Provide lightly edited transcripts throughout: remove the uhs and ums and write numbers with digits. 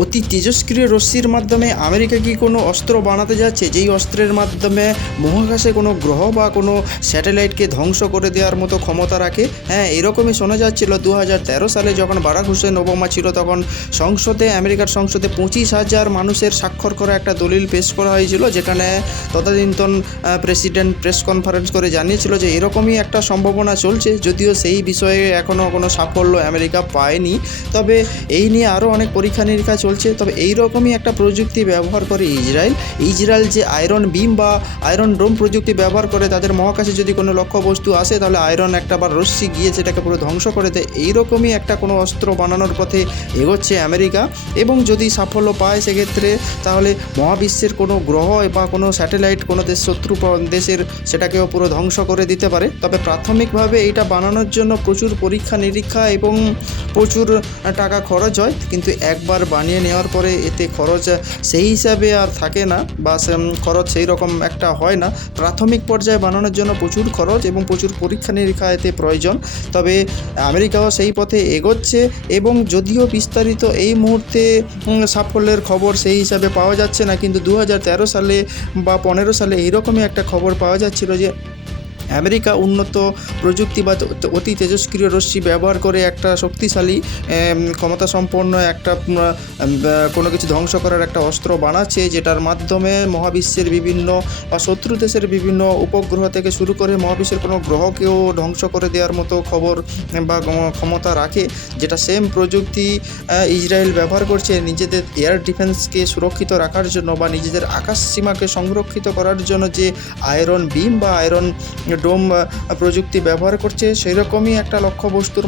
অতি তেজস্ক্রিয় রশ্মির মাধ্যমে আমেরিকা কি কোনো অস্ত্র বানাতে যাচ্ছে, যেই অস্ত্রের মাধ্যমে মহাকাশে কোনো গ্রহ বা কোনো স্যাটেলাইটকে ধ্বংস করে দেওয়ার মতো ক্ষমতা রাখে? হ্যাঁ, এরকমই শোনা যাচ্ছিল 2013 সালে যখন বারাক হোসেন ওবামা ছিল, তখন আমেরিকার সংসদে 25,000 মানুষের স্বাক্ষর করা একটা দলিল পেশ করা হয়েছিল, যেখানে তদানীন্তন প্রেসিডেন্ট প্রেস কনফারেন্স করে জানিয়েছিল যে এরকমই একটা সম্ভাবনা চলছে, যদিও সেই বিষয়ে এখনও কোনো সাফল্য আমেরিকা পায়নি। তবে এই নিয়ে আরও অনেক পরীক্ষা নিরীক্ষা চলছে। তবে এই রকমই একটা প্রযুক্তি ব্যবহার করে ইসরায়েল যে আয়রন বিম বা আয়রন ডোম প্রযুক্তি ব্যবহার করে, তাদের মহাকাশে যদি কোনো লক্ষ্যবস্তু আসে তাহলে আয়রন একটা বার রশ্মি গিয়ে সেটাকে পুরো ধ্বংস করে দেয়। এইরকমই একটা কোনো অস্ত্র বানানোর পথে এগোচ্ছে আমেরিকা, এবং যদি সাফল্য পায় সেক্ষেত্রে তাহলে মহাবিশ্বের কোনো গ্রহ বা কোনো স্যাটেলাইট কোনো শত্রু দেশের সেটাকেও পুরো ধ্বংস করে দিতে পারে। তবে প্রাথমিকভাবে এইটা বানানোর জন্য প্রচুর পরীক্ষা নিরীক্ষা এবং প্রচুর টাকা খরচ হয়, কিন্তু একবার বানিয়ে নেওয়ার পরে এতে খরচ সেই হিসাবে আর থাকে না, বা খরচ সেই রকম একটা হয় না। প্রাথমিক পর্যায়ে বানানোর জন্য প্রচুর খরচ এবং প্রচুর পরীক্ষা নিরীক্ষা এতে প্রয়োজন। তবে আমেরিকাও সেই পথে এগোচ্ছে, এবং যদিও বিস্তারিত এই মুহূর্তে সাফল্যের খবর সেই হিসাবে পাওয়া যাচ্ছে না, কিন্তু 2013 সালে বা 15 সালে এইরকমই একটা খবর পাওয়া যাচ্ছিল যে আমেরিকা উন্নত প্রযুক্তি বা অতি তেজস্ক্রিয় রশ্মি ব্যবহার করে একটা শক্তিশালী ক্ষমতাসম্পন্ন একটা কোনো কিছু ধ্বংস করার একটা অস্ত্র বানাচ্ছে, যেটার মাধ্যমে মহাবিশ্বের বিভিন্ন বা শত্রু দেশের বিভিন্ন উপগ্রহ থেকে শুরু করে মহাবিশ্বের কোনো গ্রহকেও ধ্বংস করে দেওয়ার মতো খবর বা ক্ষমতা রাখে। যেটা সেম প্রযুক্তি ইসরায়েল ব্যবহার করছে নিজেদের এয়ার ডিফেন্সকে সুরক্ষিত রাখার জন্য বা নিজেদের আকাশ সীমাকে সংরক্ষিত করার জন্য, যে আয়রন বিম বা আয়রন ডোম প্রযুক্তি ব্যবহার করছে, সেরকমই একটা লক্ষ্যবস্তুর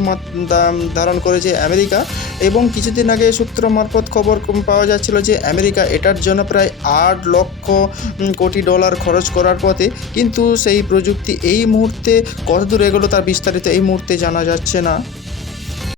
ধারণ করেছে আমেরিকা। এবং কিছুদিন আগে সূত্র মারফত খবর পাওয়া যাচ্ছিল যে আমেরিকা এটার জন্য প্রায় $8 লক্ষ কোটি খরচ করার পথে, কিন্তু সেই প্রযুক্তি এই মুহূর্তে কতদূর এগোলো তার বিস্তারিত এই মুহূর্তে জানা যাচ্ছে না।